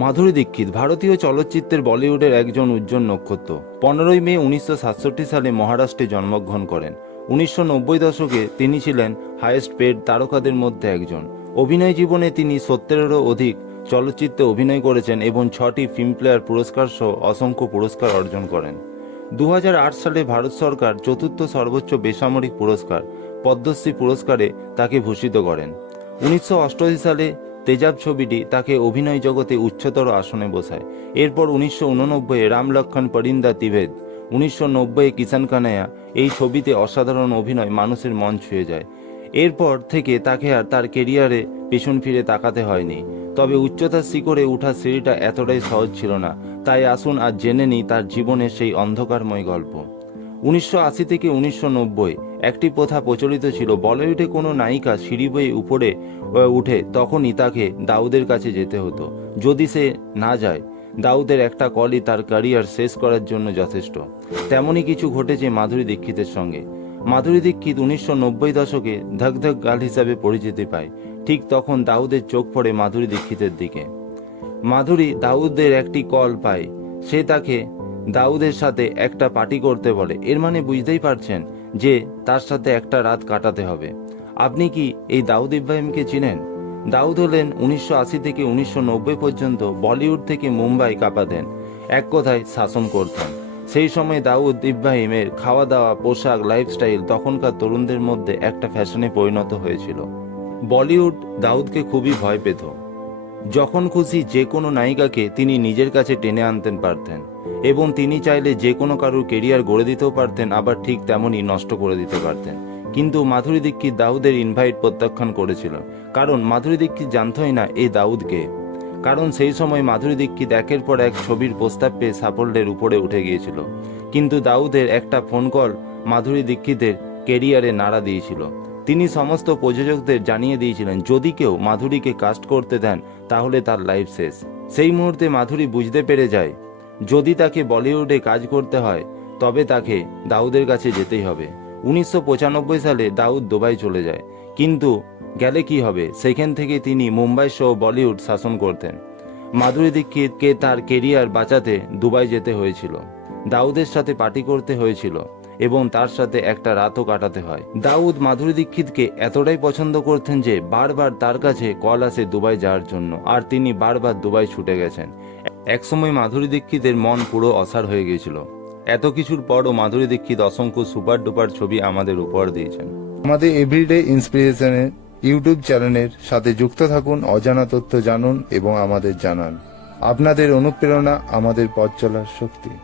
মাধুরী দীক্ষিত ভারতীয় চলচ্চিত্রের বলিউডের একজন উজ্জ্বল নক্ষত্র। 15ই মে 1967 সালে মহারাষ্ট্রে জন্মগ্রহণ করেন। 1990 দশকে তিনি ছিলেন হাইয়েস্ট পেড তারকাদের মধ্যে একজন। অভিনয় জীবনে তিনি 70-এরও অধিক চলচ্চিত্রে অভিনয় করেছেন এবং 6টি ফিল্মফেয়ার পুরস্কার সহ অসংখ্য পুরস্কার অর্জন করেন। 2008 সালে ভারত সরকার চতুর্থ সর্বোচ্চ বেসামরিক পুরস্কার পদ্মশ্রী পুরস্কারে তাকে ভূষিত করেন। 1988 সালে তেজাব ছবিটি তাকে অভিনয় জগতে উচ্চতর আসনে বসায়। এরপর 1989 রাম লক্ষ্মণ পরিন্দা তিভেদ, 1990 কিষান কানাইয়া এই ছবিতে অসাধারণ অভিনয় মানুষের মন ছুঁয়ে যায়। এরপর থেকে তাকে আর তার কেরিয়ারে পেছন ফিরে তাকাতে হয়নি। তবে উচ্চতার শিখরে ওঠার সিঁড়িটা এতটাই সহজ ছিল না। তাই আসুন আজ জেনে নিই তার জীবনের সেই অন্ধকারময় গল্প। 1980 থেকে 1990 একটি প্রথা প্রচলিত ছিল, বলিউডে কোনো নায়িকা সিঁড়ি বেয়ে উপরে উঠে তখনই তাকে দাউদের কাছে যেতে হতো। যদি সে না যায়, দাউদের একটা কলই তার ক্যারিয়ার শেষ করার জন্য যথেষ্ট। তেমনই কিছু ঘটেছে মাধুরী দীক্ষিতের সঙ্গে। মাধুরী দীক্ষিত 1990 দশকে ধক ধক গার্ল হিসাবে পরিচিতি পায়। ঠিক তখন দাউদের চোখ পড়ে মাধুরী দীক্ষিতের দিকে। মাধুরী দাউদের একটি কল পায়। সে তাকে দাউদের সাথে একটা পার্টি করতে বলে। এর মানে বুঝতেই পারছেন যে তার সাথে একটা রাত কাটাতে হবে। আপনি কি এই দাউদ ইব্রাহিমকে চিনেন? দাউদ হলেন 1980 থেকে 1990 পর্যন্ত বলিউড থেকে মুম্বাই কাঁপাতেন, এক কথায় শাসন করতেন। সেই সময় দাউদ ইব্রাহিমের খাওয়া দাওয়া, পোশাক, লাইফস্টাইল তখনকার তরুণদের মধ্যে একটা ফ্যাশনে পরিণত হয়েছিল। বলিউড দাউদকে খুবই ভয় পেত। যখন খুশি যে কোনো নায়িকাকে তিনি নিজের কাছে টেনে আনতেন পারতেন এবং তিনি চাইলে যে কোনো কারুর কেরিয়ার গড়ে দিতেও পারতেন, আবার ঠিক তেমনই নষ্ট করে দিতে পারতেন। কিন্তু মাধুরী দীক্ষিত দাউদের ইনভাইট প্রত্যাখ্যান করেছিল, কারণ মাধুরী দীক্ষিত জানতই না এই দাউদকে। কারণ সেই সময় মাধুরী দীক্ষিত একের পর এক ছবির প্রস্তাব পেয়ে সাফল্যের উপরে উঠে গিয়েছিল। কিন্তু দাউদের একটা ফোন কল মাধুরী দীক্ষিতের কেরিয়ারে নাড়া দিয়েছিল। তিনি সমস্ত প্রযোজকদের জানিয়ে দিয়েছিলেন যদি কেউ মাধুরীকে কাস্ট করতে দেন তাহলে তার লাইফ শেষ। সেই মুহূর্তে মাধুরী বুঝতে পেরে যায় যদি তাকে বলিউডে কাজ করতে হয় তবে তাকে দাউদের কাছে যেতেই হবে। 1995 সালে দাউদ দুবাই চলে যায়। কিন্তু গেলে কি হবে, সেখান থেকে তিনি মুম্বাই সহ বলিউড শাসন করতেন। মাধুরী দীক্ষিতকে তার কেরিয়ার বাঁচাতে দুবাই যেতে হয়েছিল, দাউদের সাথে পার্টি করতে হয়েছিল এবং তার সাথে একটা রাতও কাটাতে হয়। দাউদ মাধুরী দীক্ষিতকে এতটাই পছন্দ করতেন যে বারবার তার কাছে কল আসে দুবাই যাওয়ার জন্য, আর তিনি বারবার দুবাই ছুটে গেছেন। একসময় মাধুরী দীক্ষিতের মন পুরো অসাড় হয়ে গিয়েছিল। এত কিছুর পরও মাধুরী দীক্ষিত অসংখ্য সুপার ডুপার ছবি আমাদের উপহার দিয়েছেন। আমাদের এভরিডে ইন্সপিরেশনের ইউটিউব চ্যানেলের সাথে যুক্ত থাকুন, অজানা তথ্য জানুন এবং আমাদের জানান। আপনাদের অনুপ্রেরণা আমাদের পথ চলার শক্তি।